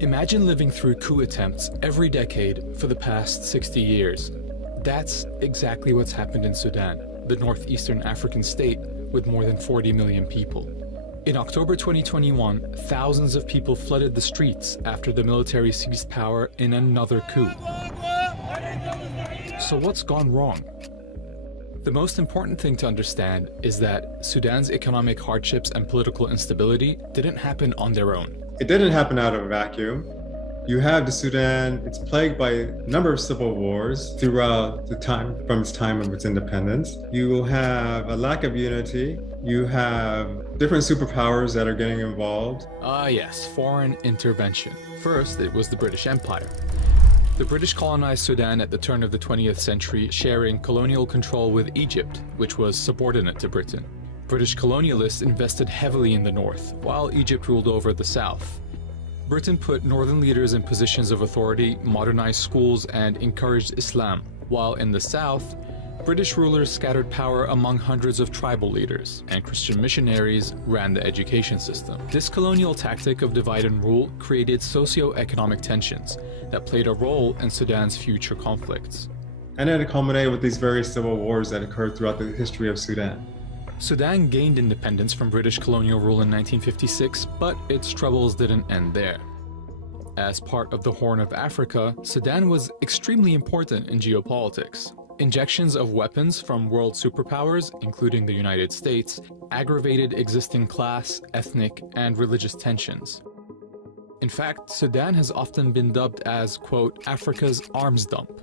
Imagine living through coup attempts every decade for the past 60 years. That's exactly what's happened in Sudan, the northeastern African state with more than 40 million people. In October 2021, thousands of people flooded the streets after the military seized power in another coup. So what's gone wrong? The most important thing to understand is that Sudan's economic hardships and political instability didn't happen on their own. It didn't happen out of a vacuum. You have the Sudan, it's plagued by a number of civil wars throughout the time, from its time of its independence. You will have a lack of unity. You have different superpowers that are getting involved. Yes, foreign intervention. First, it was the British Empire. The British colonized Sudan at the turn of the 20th century, sharing colonial control with Egypt, which was subordinate to Britain. British colonialists invested heavily in the north, while Egypt ruled over the south. Britain put northern leaders in positions of authority, modernized schools, and encouraged Islam, while in the south, British rulers scattered power among hundreds of tribal leaders, and Christian missionaries ran the education system. This colonial tactic of divide and rule created socio-economic tensions that played a role in Sudan's future conflicts. And then it culminated with these various civil wars that occurred throughout the history of Sudan. Sudan gained independence from British colonial rule in 1956, but its troubles didn't end there. As part of the Horn of Africa, Sudan was extremely important in geopolitics. Injections of weapons from world superpowers, including the United States, aggravated existing class, ethnic, and religious tensions. In fact, Sudan has often been dubbed as, quote, Africa's arms dump.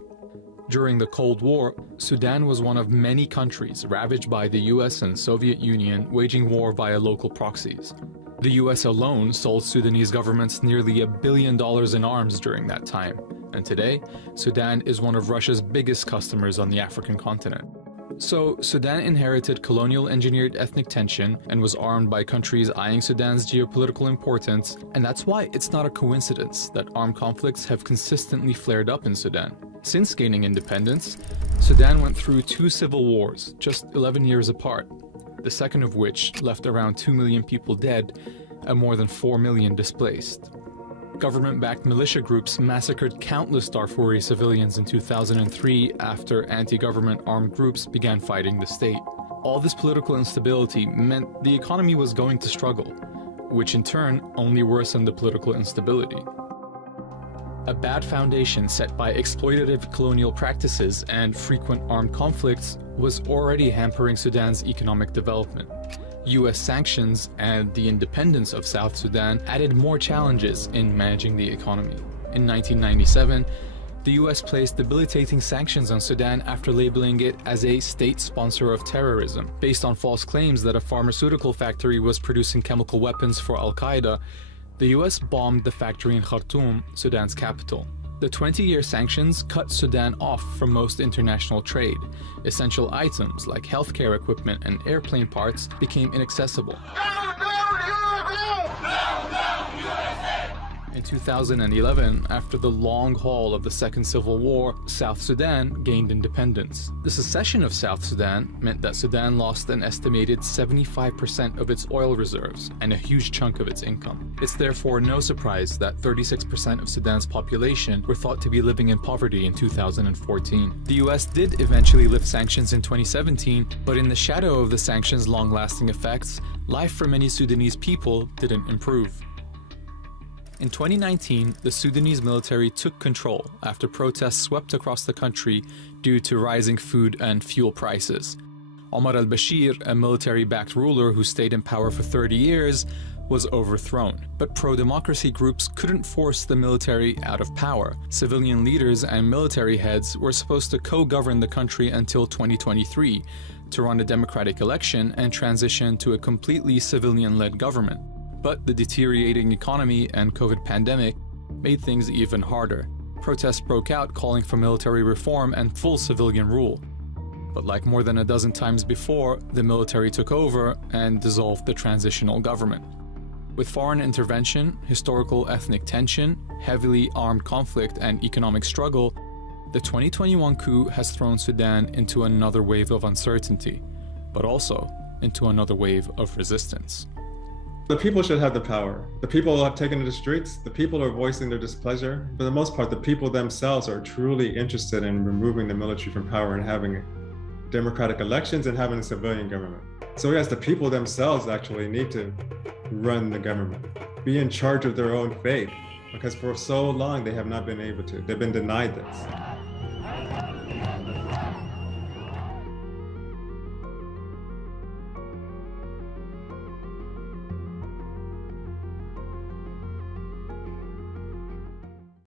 During the Cold War, Sudan was one of many countries ravaged by the US and Soviet Union waging war via local proxies. The US alone sold Sudanese governments nearly $1 billion in arms during that time, and today, Sudan is one of Russia's biggest customers on the African continent. So, Sudan inherited colonial engineered ethnic tension and was armed by countries eyeing Sudan's geopolitical importance, and that's why it's not a coincidence that armed conflicts have consistently flared up in Sudan. Since gaining independence, Sudan went through 2 civil wars, just 11 years apart, the second of which left around 2 million people dead and more than 4 million displaced. Government-backed militia groups massacred countless Darfuri civilians in 2003 after anti-government armed groups began fighting the state. All this political instability meant the economy was going to struggle, which in turn only worsened the political instability. A bad foundation set by exploitative colonial practices and frequent armed conflicts was already hampering Sudan's economic development. US sanctions and the independence of South Sudan added more challenges in managing the economy. In 1997, the US placed debilitating sanctions on Sudan after labeling it as a state sponsor of terrorism. Based on false claims that a pharmaceutical factory was producing chemical weapons for Al-Qaeda, the US bombed the factory in Khartoum, Sudan's capital. The 20-year sanctions cut Sudan off from most international trade. Essential items like healthcare equipment and airplane parts became inaccessible. In 2011, after the long haul of the Second Civil War, South Sudan gained independence. The secession of South Sudan meant that Sudan lost an estimated 75% of its oil reserves and a huge chunk of its income. It's therefore no surprise that 36% of Sudan's population were thought to be living in poverty in 2014. The US did eventually lift sanctions in 2017, but in the shadow of the sanctions' long-lasting effects, life for many Sudanese people didn't improve. In 2019, the Sudanese military took control after protests swept across the country due to rising food and fuel prices. Omar al-Bashir, a military-backed ruler who stayed in power for 30 years, was overthrown. But pro-democracy groups couldn't force the military out of power. Civilian leaders and military heads were supposed to co-govern the country until 2023 to run a democratic election and transition to a completely civilian-led government. But the deteriorating economy and COVID pandemic made things even harder. Protests broke out calling for military reform and full civilian rule. But like more than a dozen times before, the military took over and dissolved the transitional government. With foreign intervention, historical ethnic tension, heavily armed conflict, and economic struggle, the 2021 coup has thrown Sudan into another wave of uncertainty, but also into another wave of resistance. The people should have the power. The people have taken to the streets. The people are voicing their displeasure. For the most part, the people themselves are truly interested in removing the military from power and having democratic elections and having a civilian government. So yes, the people themselves actually need to run the government, be in charge of their own fate, because for so long they have not been able to. They've been denied this.